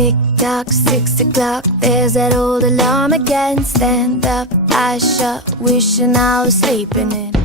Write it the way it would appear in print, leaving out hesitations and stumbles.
Tick tock, 6 o'clock, there's that old alarm again. Stand up, eyes shut, wishing I was sleeping in.